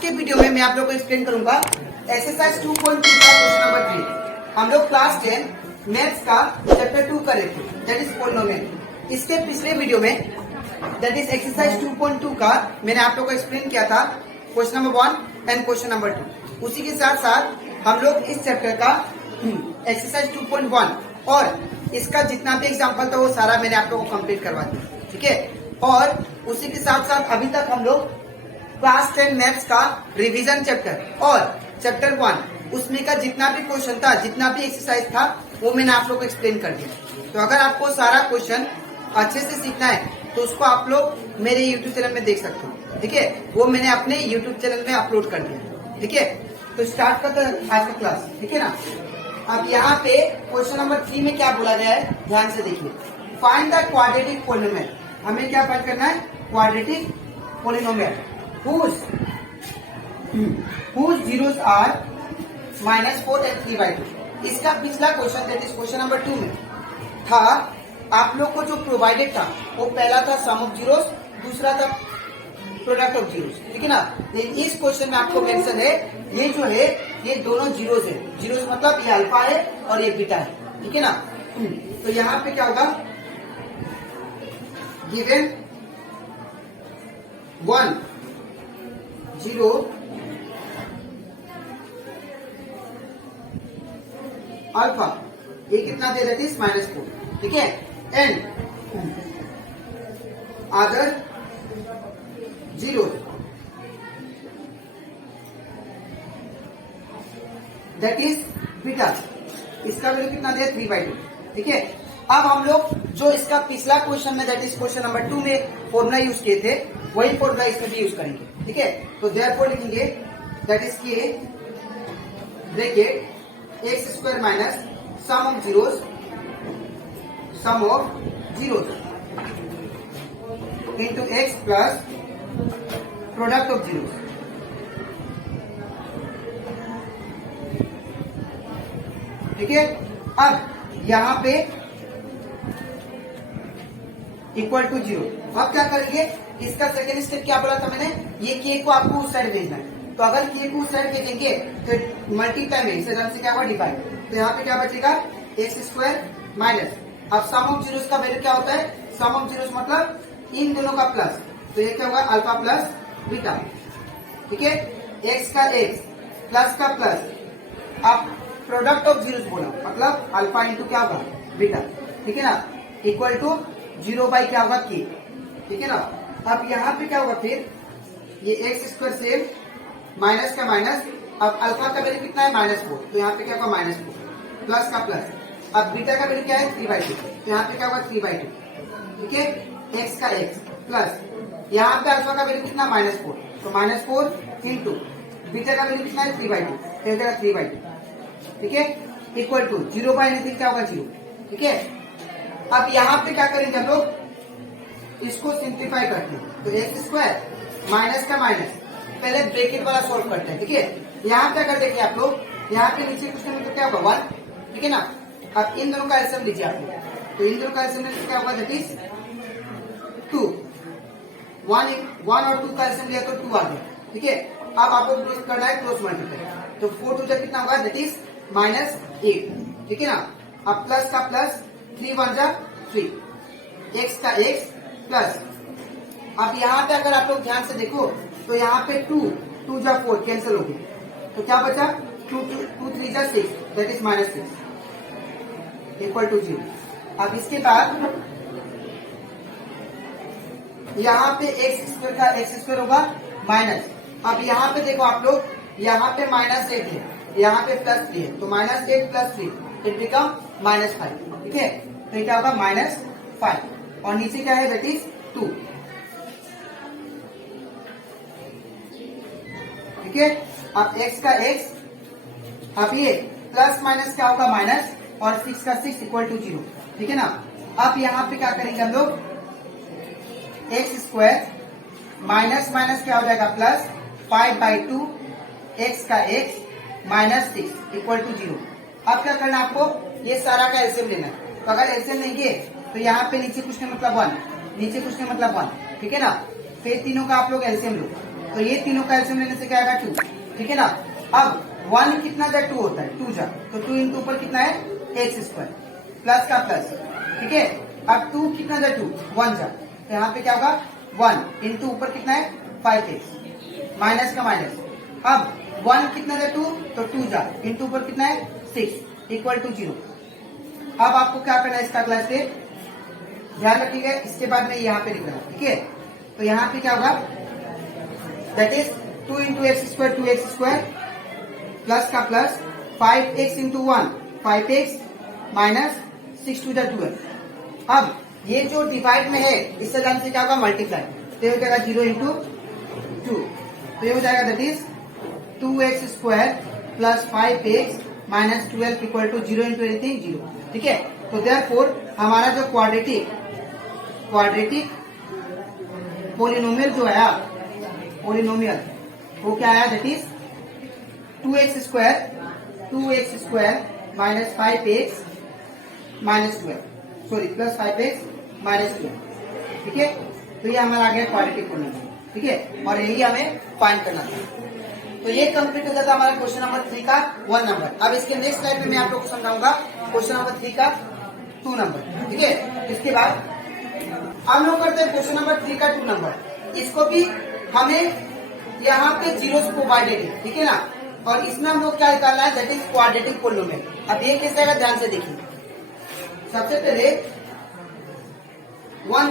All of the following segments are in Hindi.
के वीडियो में मैं आप लोगों को एक्सप्लेन करूंगा एक्सरसाइज 2.2 का क्वेश्चन नंबर 3। हम लोग क्लास 10 मैथ्स का चैप्टर 2 कर रहे थे, दैट इज पॉलिनोमियल। इसके पिछले वीडियो में दैट इज एक्सरसाइज 2.2 का मैंने आप लोगों को एक्सप्लेन किया था question number 1 and question number 2। उसी के साथ साथ हम लोग इस चैप्टर का एक्सरसाइज 2.1 और इसका जितना भी एग्जाम्पल था वो सारा मैंने आप लोगों को कंप्लीट करवा दिया, ठीक है। और उसी के साथ साथ अभी तक हम लोग क्लास 10 मैथ्स का रिवीजन चैप्टर और चैप्टर 1 उसमें का जितना भी क्वेश्चन था, जितना भी एक्सरसाइज था, वो मैंने आप लोग को एक्सप्लेन कर दिया। तो अगर आपको सारा क्वेश्चन अच्छे से सीखना है तो उसको आप लोग मेरे यूट्यूब चैनल में देख सकते हो, ठीक है। वो मैंने अपने यूट्यूब चैनल में अपलोड कर दिया, ठीक है। तो स्टार्ट करते हैं आज का क्लास, ठीक है ना। अब यहाँ पे क्वेश्चन नंबर 3 में क्या बोला गया है, ध्यान से देखिए। Find the quadratic polynomial. हमें क्या फाइंड करना है, quadratic polynomial whose zeros are -4 and 3/2। इसका पिछला question that is question number 2 में था, आप लोग को जो प्रोवाइडेड था वो पहला था सम ऑफ जीरोस, दूसरा था प्रोडक्ट ऑफ जीरोस, ठीक है ना। लेकिन इस क्वेश्चन में आपको मेंशन है ये जो है ये दोनों जीरोस है। जीरोस मतलब ये अल्फा है और ये बीटा है, ठीक है ना। तो यहाँ पे क्या होगा, गिवन 1 0 अल्फा, ये कितना दे रहे थे, -4, ठीक है। And other zero that is beta, इसका वैल्यू कितना दिया, 3/2, ठीक है। अब हम लोग जो इसका पिछला क्वेश्चन में दैट इज क्वेश्चन नंबर 2 में फॉर्मूला यूज किए थे वही फॉर्मूला इसमें भी यूज करेंगे, ठीक है। तो देयरफॉर लिखेंगे दैट इज के bracket x² minus sum of zeros into x plus product of zeros, ठीक है। अब यहाँ पे इक्वल टू 0। अब क्या करेंगे, इसका सेकेंड स्टेप क्या बोला था मैंने, ये k को आपको उस साइड भेजना है। तो अगर k को उस साइड भेजेंगे तो मल्टीप्लाई में इसे से क्या होगा, डिवाइड। तो यहाँ पे क्या बचेगा, x² माइनस, अब सम ऑफ जीरोस का वैल्यू क्या होता है, सम ऑफ जीरोस मतलब इन दोनों का प्लस, तो ये क्या होगा, अल्फा प्लस बीटा, ठीक है। x का x प्लस का प्लस, अब प्रोडक्ट ऑफ जीरोस बोला मतलब अल्फा इंटू क्या होगा, बीटा, ठीक है ना, इक्वल टू 0 क्या होगा, k, ठीक है ना। अब यहाँ पे क्या होगा, फिर ये x² सेम माइनस का माइनस, अब अल्फा का वैल्यू कितना है, -4, तो यहाँ पे क्या होगा, -4 प्लस का प्लस, अब बीटा का वैल्यू क्या है, 3/2, तो यहाँ पे क्या होगा, 3/2, ठीक है। x का x प्लस यहाँ पे अल्फा का वैल्यू कितना, -4, तो -4 इंटू बीटा का वैल्यू कितना है, 3/2, तो ये 3/2, ठीक है, इक्वल टू 0 एनीथिंग क्या होगा, 0, ठीक है। अब यहाँ पे क्या करेंगे हम लोग, इसको सिंप्लीफाई करते हैं, तो x² माइनस का माइनस, पहले ब्रैकेट वाला सॉल्व करते हैं, ठीक है। यहाँ क्या कर देंगे आप लोग, यहाँ पे नीचे कुछ मतलब क्या होगा, 1, ठीक है ना। अब इन दोनों का एलसीएम लीजिए आप लोग, तो इन दोनों का एलसीएम में क्या होगा, दैट इज 2, 1 और 2 का एलसीएम लिया तो 2 आ गया, ठीक है। अब आपको करना है क्रॉस मल्टीप्लाई, तो 4 2 कितना होगा, दैट इज -8, ठीक है ना। अब प्लस का प्लस, 3 1 जा 3, x का x प्लस, अब यहाँ पे अगर आप लोग ध्यान से देखो तो यहाँ पे 2 जा 4 कैंसिल हो गए, तो क्या बचा, 2 3 जा 6, दैट इज -6 इक्वल टू 0। अब इसके बाद यहाँ पे x² का x² होगा माइनस, अब यहाँ पे देखो आप लोग, यहाँ पे -8 है, यहाँ पे +3 है, तो -8 + 3 इट बिकम -5, ठीक है। तो ये क्या होगा, -5 और नीचे क्या है, दैट इज 2, ठीक है। अब x का x, अब ये प्लस माइनस क्या होगा, माइनस, और 6 का 6 इक्वल टू 0, ठीक है ना। अब यहाँ पे क्या करेंगे हम लोग, x² माइनस माइनस क्या हो जाएगा, प्लस 5/2 x का x -6 इक्वल टू 0। अब क्या करना है आपको, ये सारा का एलसीएम लेना है। तो अगर एलसीएम लेंगे तो यहाँ पे नीचे कुछ का मतलब 1, नीचे कुछ का मतलब 1, ठीक है ना। फिर तीनों का आप लोग एलसीएम लो, तो ये तीनों का एलसीएम लेने से क्या आएगा 2, ठीक है ना। अब 1 कितना जा 2 होता है, 2 जा, तो 2 इंटू ऊपर कितना है एक्स स्क्वायर प्लस का प्लस, ठीक है। अब 2 कितना जा 2, 1 जा, तो यहाँ पे क्या होगा 1 इंटू ऊपर कितना है 5x माइनस का माइनस। अब 1 कितना जा 2, तो 2 जा इंटू ऊपर कितना है 6 इक्वल टू 0। अब आपको क्या करना है इसका अगला स्टेप, ध्यान रखिएगा, इसके बाद में यहाँ पे लिखना, ठीक है। तो यहाँ पे क्या होगा, that is 2 into x square 2x square plus का plus 5x into 1 5x minus 6 to 12। अब ये जो डिवाइड में है इससे जान से क्या होगा मल्टीप्लाई, तो ये हो जाएगा 0 इंटू 2, तो ये हो जाएगा that is 2x square plus 5x minus 12 equal to 0 into anything 0, ठीक है। तो देयरफॉर हमारा जो क्वाड्रेटिक पोलिनोमियल जो आया, पोलिनोमियल वो क्या आया, that is 2x square minus 5x minus 12, sorry plus 5x minus 12, ठीक है। तो ये हमारा आ गया क्वाड्रेटिक पोलिनोमियल, ठीक है, और यही हमें फाइंड करना था। तो ये कंप्लीट हो जाता है हमारा क्वेश्चन नंबर 3 का 1 नंबर। अब इसके नेक्स्ट स्लाइड में मैं आप लोग को समझाऊंगा क्वेश्चन नंबर 3 का 2 नंबर, ठीक है। इसके बाद हम लोग करते हैं क्वेश्चन नंबर 3 का 2 नंबर। इसको भी हमें यहाँ पे जीरो प्रोवाइडेड है, ठीक है ना, और इसमें हम लोग क्या निकालना है, दैट इज क्वाड्रेटिक पोलिनोमियल। अब ये कैसे आएगा ध्यान से देखिए, सबसे पहले 1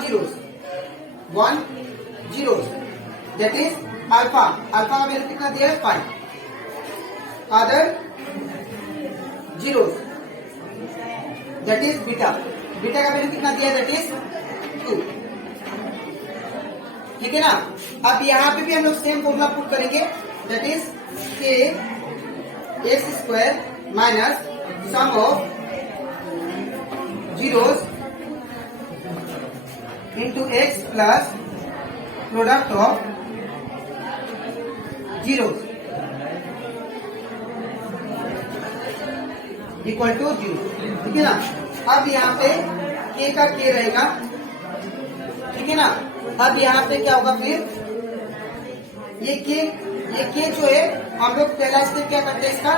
zeros that is alpha, alpha का वैल्यू कितना दिया है 5, other zeros that is beta, beta का वैल्यू कितना दिया है दैट इज 2, ठीक है ना। अब यहाँ पे भी हम लोग सेम फॉर्मूला पुट करेंगे, that is k x square minus sum of zeros into x plus product of zeros equal to 0, ठीक है ना। अब यहाँ पे के का के रहेगा, ठीक है ना। अब यहाँ पे क्या होगा फिर, ये के जो है हम लोग पहला स्टेप क्या करते हैं इसका,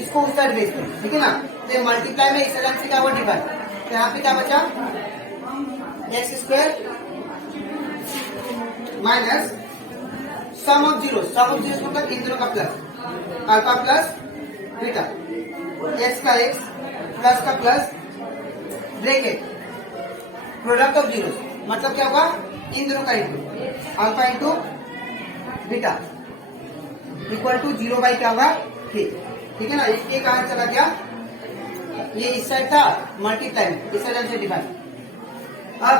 इसको उस साइड भेजते हैं, ठीक है ना। तो मल्टीप्लाई में इस तरह से क्या हुआ डिवाइड, तो यहाँ पे क्या बचा x square minus sum of zero मतलब इन दोनों का plus alpha plus beta, x का एक्स प्लस का plus bracket product of zero, मतलब क्या होगा इन दोनों का into alpha into beta equal to 0 by क्या होगा के, ठीक है ना। ये कहां चला गया, ये इस साइड था मल्टीप्लाई इस साइड से डिवाइड। अब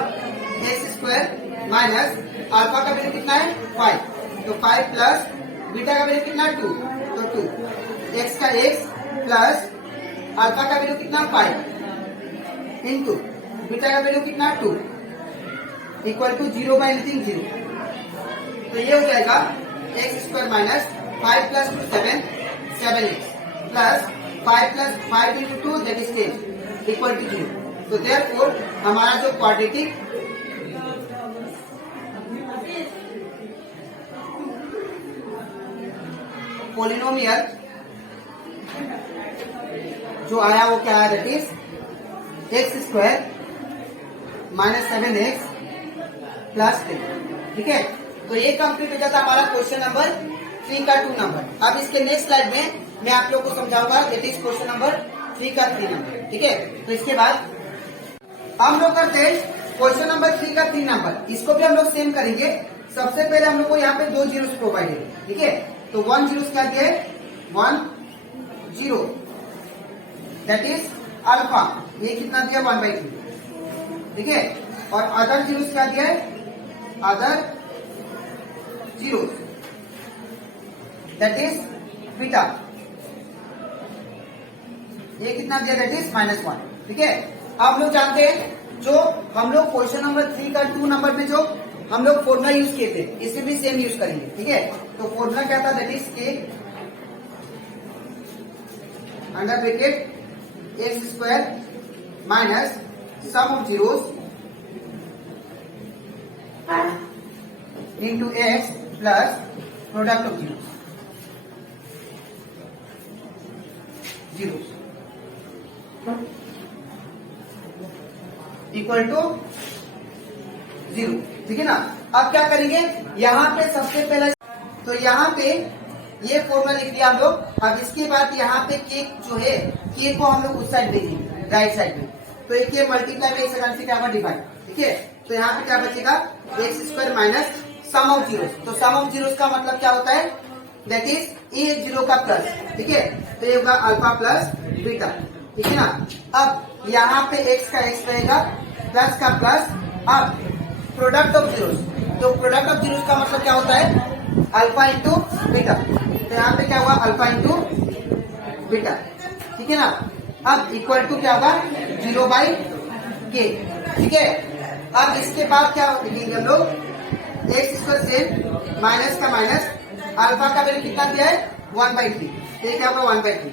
एक्स स्क्वायर माइनस अल्फा का वैल्यू कितना है 5, तो 5 प्लस बीटा का वैल्यू कितना 2, तो 2 एक्स का एक्स प्लस अल्फा का वैल्यू कितना 5 इंटू बीटा का वैल्यू कितना 2 इक्वल टू 0 बाई एनीथिंग 0। तो ये हो जाएगा x square minus 5 plus 2 7x plus 5 plus 5 into 2 that is 10 equal to 0। तो देयरफॉर हमारा जो क्वाड्रेटिक पोलिनोमियल जो आया वो क्या है, that is x square minus 7x plus 10, ठीक है। तो ये कंप्लीट हो जाता है हमारा क्वेश्चन नंबर 3 का 2 नंबर। अब इसके नेक्स्ट स्लाइड में मैं आप लोग को समझाऊंगा दैट इज क्वेश्चन नंबर 3 का 3 नंबर, ठीक है। तो इसके बाद हम लोग करते हैं क्वेश्चन नंबर 3 का 3 नंबर। इसको भी हम लोग सेम करेंगे। सबसे पहले हम लोग को यहाँ पे 2 जीरोस प्रोवाइडेड है, ठीक है। तो 1 जीरोस क्या दिया है 1 0 दैट इज अल्फा, ये कितना दिया 1/3, ठीक है। और अदर जीरोस क्या दिया है, other zeros that is beta, ये कितना दिया दैट इज -1, ठीक है। आप लोग जानते हैं जो हम लोग क्वेश्चन नंबर 3 का 2 नंबर पे जो हम लोग फॉर्मूला यूज किए थे, इसे भी सेम यूज करेंगे, ठीक है। तो फॉर्मूला क्या था, that is k under bracket x square minus sum of zeros into x plus product of zero equal to zero. ठीक है ना। अब क्या करेंगे, यहाँ पे सबसे पहले तो यहाँ पे ये फॉर्मूला लिख दिया हम लोग। अब इसके बाद यहाँ पे के जो है के को हम लोग उस साइड भेजेंगे राइट साइड में। तो एक ये मल्टीप्लाई में एक सेकंड से क्या होगा डिवाइड। ठीक है। तो यहाँ पे क्या बचेगा x square minus sum of zero. तो सम ऑफ जीरो का मतलब क्या होता है, दैट इज ए जीरो का प्लस। ठीक है। तो ये होगा अल्फा प्लस बीटा। ठीक है ना। अब यहाँ पे एक्स का एक्स रहेगा प्लस का प्लस। अब प्रोडक्ट ऑफ जीरो, तो प्रोडक्ट ऑफ जीरो का मतलब क्या होता है अल्फा इंटू बीटा। तो यहाँ पे क्या होगा अल्फा इंटू बीटा। ठीक है ना। अब इक्वल टू क्या होगा जीरो बाई के। ठीक है। अब इसके बाद क्या लिखेंगे हम लोग एक्स स्क्वायर से माइनस का माइनस अल्फा का वैल्यू कितना दिया है 1/3। ये क्या होगा 1/3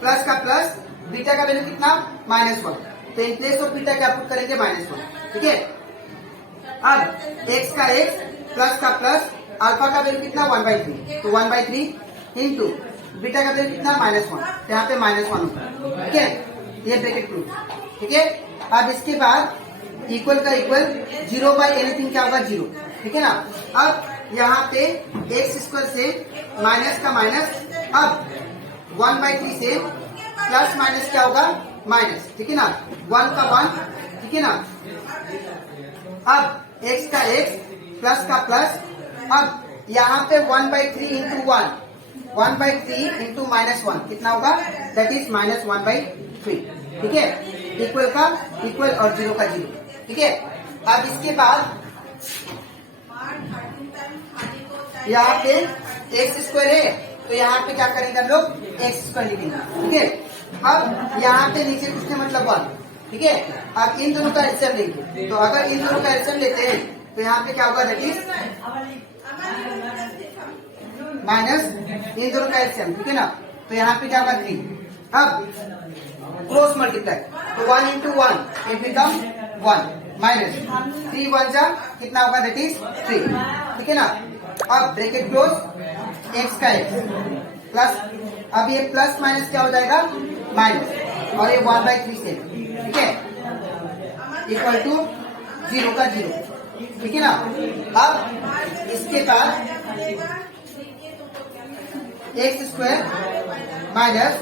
प्लस का प्लस बीटा का वैल्यू कितना -1। तो इन प्लेस ऑफ बीटा क्या पुट करेंगे -1। ठीक है। अब एक्स का एक्स प्लस का प्लस अल्फा का वैल्यू कितना 1/3। तो 1/3 इंटू बीटा का वैल्यू कितना -1। तो यहाँ पे -1 होगा। ठीक है। ये ब्रैकेट प्रूफ। ठीक है। अब इसके बाद इक्वल का इक्वल जीरो बाई एनीथिंग क्या होगा जीरो। ठीक है ना। अब यहाँ पे एक्स स्क्वायर से माइनस का माइनस। अब 1/3 से प्लस माइनस क्या होगा माइनस। ठीक है ना। 1 का 1। ठीक है ना। अब एक्स का एक्स प्लस का प्लस। अब यहाँ पे 1/3 इंटू 1/3 इंटू -1 कितना होगा, दैट इज -1/3। ठीक है। इक्वल का इक्वल और जीरो का जीरो। ठीक है। अब इसके बाद यहाँ पे एक्स स्क्वायर है, तो यहाँ पे क्या करेंगे हम लोग एक्स स्क्वायर लिखेंगे। ठीक है। अब यहाँ पे नीचे कुछ नहीं मतलब 1। ठीक है। अब इन दोनों का एलसीएम लेंगे। तो अगर इन दोनों का एलसीएम लेते हैं तो यहाँ पे क्या होगा, दैट इज माइनस इन दोनों का एलसीएम। ठीक है ना। तो यहाँ पे क्या होगा 3। अब क्रॉस मल्टीप्लाई, तो 1 इंटू 1 इट बिकम 1 माइनस 3 1 जा कितना होगा, दैट इज 3। ठीक है ना। अब ब्रैकेट क्लोज एक्स का एक्स प्लस। अब ये प्लस माइनस क्या हो जाएगा माइनस, और ये 1/3 से। ठीक है। इक्वल टू जीरो का जीरो। ठीक है ना। अब इसके बाद x square minus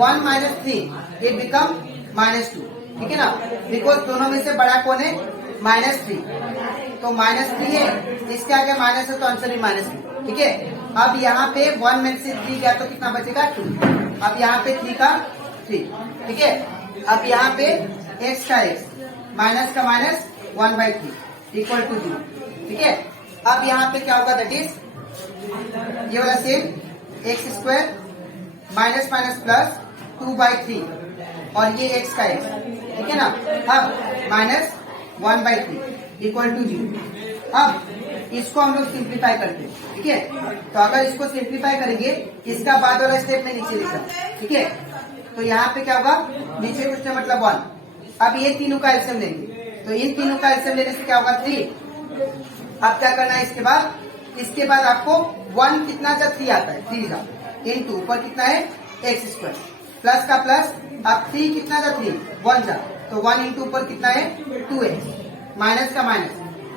1 minus 3 it become -2। ठीक है ना। बिकॉज दोनों में से बड़ा कौन है -3। तो -3 है, इसके आगे माइनस है तो आंसर ही -3। ठीक है। अब यहाँ पे 1 में से 3 गया तो कितना बचेगा 2। अब यहाँ पे 3 का 3। ठीक है। अब यहाँ पे एक्स का एक्स माइनस का माइनस 1/3 इक्वल टू 0। ठीक है। अब यहाँ पे क्या होगा, दैट इज ये वाला same x square minus minus plus 2/3 और ये एक्स का एक्स। ठीक है ना। अब -1/3 इक्वल टू 0। अब इसको हम लोग सिंप्लीफाई करते हैं। ठीक है। तो अगर इसको सिंप्लीफाई करेंगे, इसका बाद वाला स्टेप में नीचे लिखा। ठीक है। तो यहाँ पे क्या होगा, नीचे कुछ मतलब 1। अब ये तीनों का एलसीएम लेंगे, तो इन तीनों का एलसीएम लेने से क्या होगा 3। अब क्या करना है इसके बाद आपको 1 कितना जा 3 आता है 3 का इंटू ऊपर कितना है एक्स स्क्वायर प्लस का प्लस। अब 3 कितना जा 3 1 जा, तो 1 इंटू ऊपर कितना है 2x माइनस का माइनस।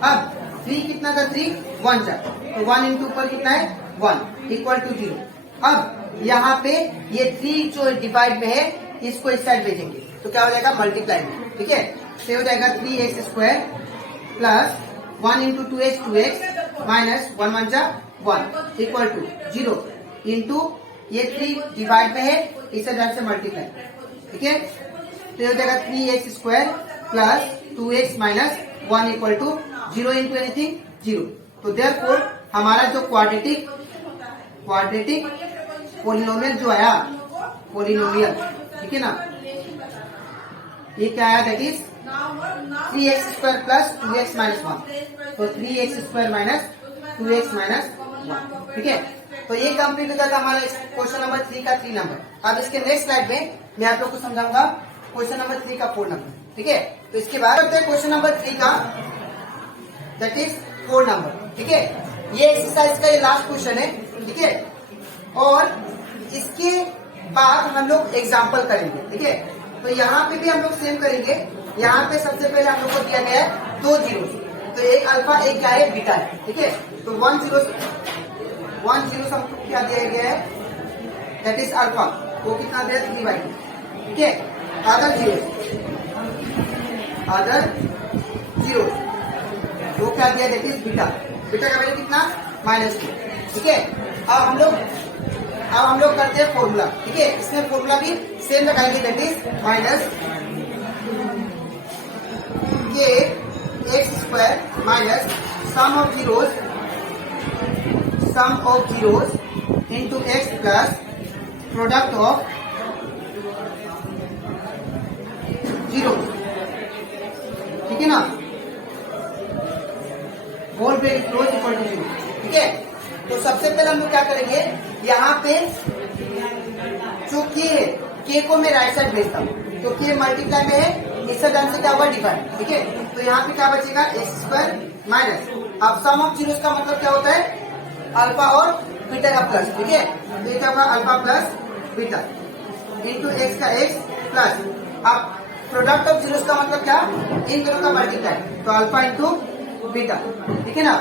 अब 3 कितना जा 3 1 जा, तो 1 इंटू ऊपर कितना है 1 इक्वल टू 0। अब यहाँ पे ये 3 जो डिवाइड में है इसको इस साइड भेजेंगे, तो क्या हो जाएगा मल्टीप्लाई में। ठीक है। से हो जाएगा 3x square plus 1 into 2x 2x minus 1 1 जा 1 इक्वल टू 0 इंटू ये 3 डिवाइड में है, इसे जाकर से मल्टीप्लाई। ठीक है। तो ये हो जाएगा 3x square plus 2x minus 1 equal to 0 into anything 0। तो देयरफॉर हमारा जो क्वाड्रेटिक पोलिनोमियल जो आया पोलिनोमियल, ठीक है ना, ये क्या आया, that is 3x square plus 2x minus 1। तो 3x square minus 2x minus 1। ठीक है। तो ये कंप्लीट होता था हमारा क्वेश्चन नंबर 3 का 3 नंबर। अब इसके नेक्स्ट स्लाइड में मैं आप लोग को समझाऊंगा क्वेश्चन नंबर 3 का 4 नंबर। ठीक है। तो इसके बाद क्वेश्चन नंबर 3 का दैट इज 4 नंबर। ठीक है। ये एक्सरसाइज का ये लास्ट क्वेश्चन है, ठीक है। और इसके बाद हम लोग एग्जाम्पल करेंगे, ठीक है। तो यहाँ पे भी हम लोग सेम करेंगे। यहाँ पे सबसे पहले हम लोग को दिया गया है 2 जीरो, तो एक अल्फा एक क्या है बीटा है, ठीक है। तो 1 जीरो हमको क्या दिया गया है, दैट इज अल्फा, वो कितना दिया 3/2, ठीक है। अदर जीरो वो क्या दिया, दैट इज बीटा, बीटा का वैल्यू कितना -2, ठीक है। अब हम लोग करते हैं फॉर्मूला, ठीक है। इसमें फॉर्मूला भी सेम लगाएंगे, that is minus k x square minus sum of zeros into x plus product of zero, ठीक है ना, whole bracket close equal to 0, ठीक है। तो सबसे पहले हम लोग क्या करेंगे, यहाँ पे जो के को मैं राइट साइड भेजता हूँ, तो के मल्टीप्लाई में है, इस साइड से क्या होगा डिवाइड, ठीक है। तो यहाँ पे क्या बचेगा एक्स स्क्वायर माइनस, अब सम ऑफ जीरोस का मतलब क्या होता है, अल्फा और बीटा का प्लस, ठीक है। तो ये क्या होगा alpha plus beta into x का एक्स प्लस, अब प्रोडक्ट ऑफ जीरोस का मतलब क्या, इन दोनों का मल्टीप्लाई, तो अल्फा इंटू बीटा, ठीक है ना।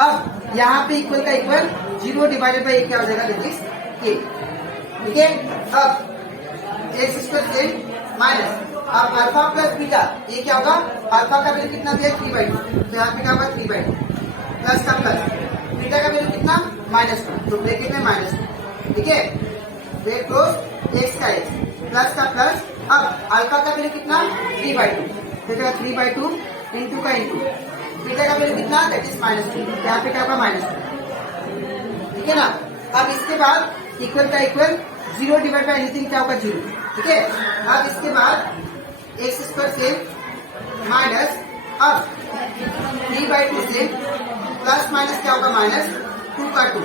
अब यहाँ पे इक्वल का इक्वल, 0 डिवाइडेड बाई क्या हो जाएगा, दैट इज के, ठीक है। अब एक्स स्क्वायर से माइनस, अब अल्फा प्लस बीटा, ये क्या होगा, अल्फा का वैल्यू कितना दिया 3/2, तो यहाँ पे क्या होगा 3/2 प्लस का प्लस, बीटा का वैल्यू कितना -2, तो ब्रैकेट में -2, ठीक है। ब्रैकेट क्लोज, एक्स का एक्स प्लस का प्लस, अब अल्फा का वैल्यू कितना 3/2, तो 3/2 इंटू का इंटू, बीटा का वैल्यू कितना, दैट इज -2, यहाँ पे क्या होगा -2, ठीक है ना। अब इसके बाद इक्वल का इक्वल, 0 डिवाइड बाई एनीथिंग क्या होगा 0, ठीक है। अब इसके बाद एक्स स्क्वायर से माइनस, अब 3/2 से प्लस माइनस क्या होगा -2 का 2,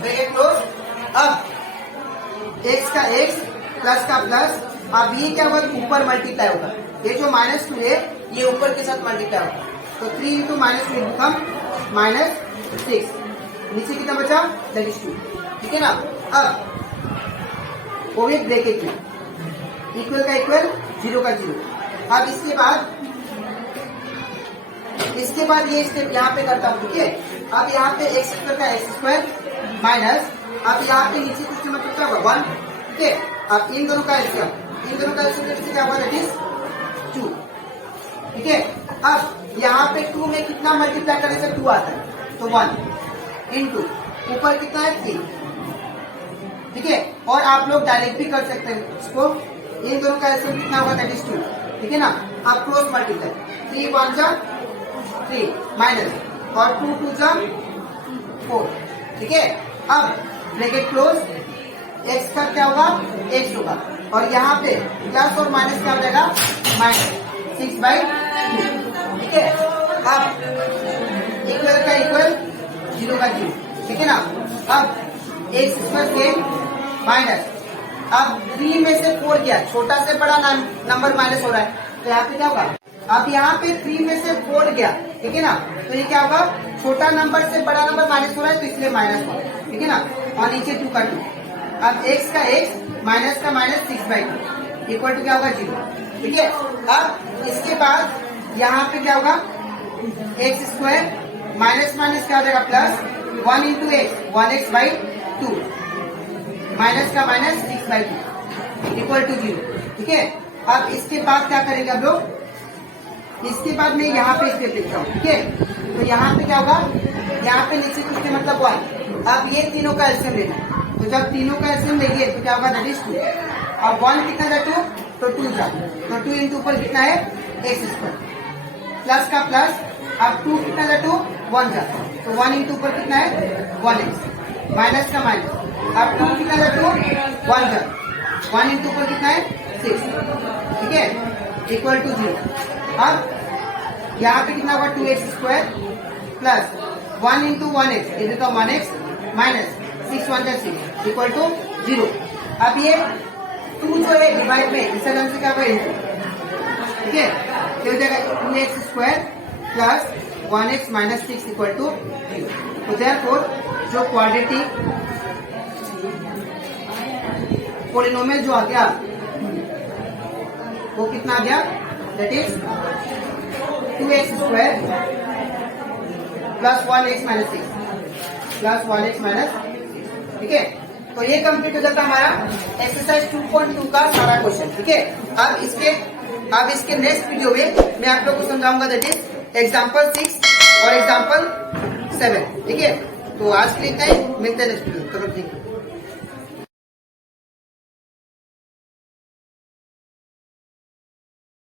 ब्रैकेट क्लोज। अब एक्स का एक्स प्लस का प्लस, अब ये क्या होगा ऊपर मल्टीप्लाई होगा, ये जो -2 है ये ऊपर के साथ मल्टीप्लाई होगा, तो 3 इंटू -2 बिकम -6, नीचे कितना बचा, दैट इज 2, ठीक है ना। अब वो एक ब्रैकेट में, इक्वल का इक्वल, 0 का 0। अब इसके बाद ये स्टेप यहाँ पे करता हूँ, ठीक है। अब यहाँ पे एक्स स्क्वायर का एक्स स्क्वायर माइनस, अब यहाँ पे नीचे कुछ मतलब क्या होगा 1, ठीक है। अब इन दोनों का एलसीएम क्या होगा, दैट इज 2, ठीक है। अब यहाँ पे 2 में कितना मल्टीप्लाई करने से 2 आता है, तो 1 इंटू ऊपर कितना है 3, ठीक है। और आप लोग डायरेक्ट भी कर सकते हैं इसको, इन दोनों का एलसीएम कितना होगा, दैट इज 2, ठीक है ना। आप क्रॉस मल्टीप्लाई, 3 1 जा 3 माइनस, और 2 2 जा 4, ठीक है। अब ब्रैकेट क्लोज, एक्स का क्या होगा, एक्स होगा, और यहाँ पे प्लस और माइनस क्या हो जाएगा, -6/2, ठीक है। अब इक्वल का इक्वल, 0 का 0, ठीक है ना। अब एक्स स्क्वायर से माइनस, अब 3 में से 4 गया, छोटा से बड़ा नंबर माइनस हो रहा है, तो यहाँ पे क्या होगा, अब यहाँ पे 3 में से 4 गया, ठीक है ना, तो ये क्या होगा, छोटा नंबर से बड़ा नंबर माइनस हो रहा है, तो इसलिए -1, ठीक है ना। और नीचे 2 का 2, अब एक्स का एक्स माइनस का माइनस 6/2 इक्वल टू क्या होगा 0, ठीक है। अब इसके बाद यहाँ पे क्या होगा, एक्स स्क्वायर माइनस माइनस क्या हो जाएगा plus, 1 into x 1x/2 minus का माइनस 6/2 इक्वल टू 0, ठीक है। अब इसके बाद क्या करेंगे हम लोग, इसके बाद मैं यहाँ पे स्टेप लिखता हूँ, ठीक है। तो यहाँ पे क्या होगा, यहाँ पे नीचे कुछ के मतलब 1, अब ये तीनों का एलसीएम लेना, तो जब तीनों का एलसीएम लेंगे तो क्या होगा, दैट इज 2, अब 1 कितना था 2, तो 2 था, तो 2 इंटू ऊपर कितना है एक्स स्क्वायर प्लस का प्लस, अब 2 कितना था 2 1 था, तो 1 इंटू ऊपर कितना है 1x माइनस का माइनस, अब 2 कितना था 2 1 था, 1 इंटू ऊपर कितना है 6, ठीक है, इक्वल टू 0। अब यहाँ पे कितना होगा 2x square plus 1 into 1x, ये तो 1x माइनस 6 1 जा 6 इक्वल टू 0। अब ये 2 जो है डिवाइड में इस तरह से क्या होगा इंटू, ठीक है, तो हो जाएगा 2x square plus 1x minus 6 equal to 0। तो देयरफॉर जो क्वाड्रेटिक पोलिनोमियल जो आ गया वो कितना आ गया, that is 2x² plus 1x minus 6 plus 1x minus, ठीक है। तो ये कंप्लीट हो जाता है हमारा एक्सरसाइज 2.2 का सारा क्वेश्चन, ठीक है। अब इसके नेक्स्ट वीडियो में मैं आप लोग को समझाऊंगा दैट इज एग्जाम्पल 6 और एग्जाम्पल 7, ठीक है। तो आज के लिए इतना ही, मिलते हैं नेक्स्ट वीडियो, तब तक ठीक है।